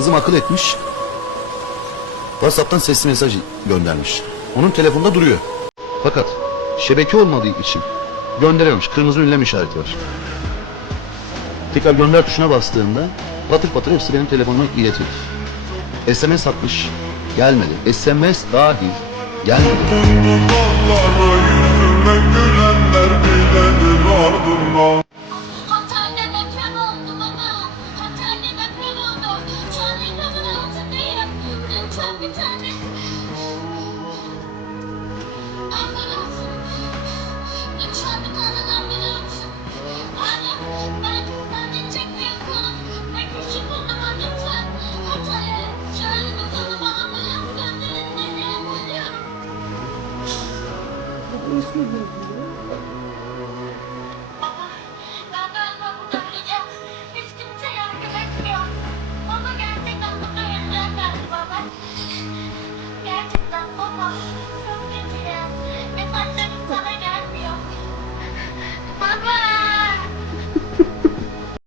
Kızım akıl etmiş. WhatsApp'tan sesli mesaj göndermiş. Onun telefonda duruyor. Fakat şebeke olmadığı için gönderememiş. Kırmızı ünlem işareti var. Tekrar gönder tuşuna bastığında patır patır hepsi benim telefonuma iletiyor. SMS atmış. Gelmedi. SMS dahil gelmedi. Hatay'da deprem oldu baba. Hatay'da deprem oldu. Şu an enkazın altındayım. Lütfen bir tane ambulans. Lütfen bir tane ambulans. Abi ben gidecek bir yolum. Ben küçük buldum lütfen. Hatay'a. Şöyle bir yoluma ambulans gönderin beni. Ölüyorum.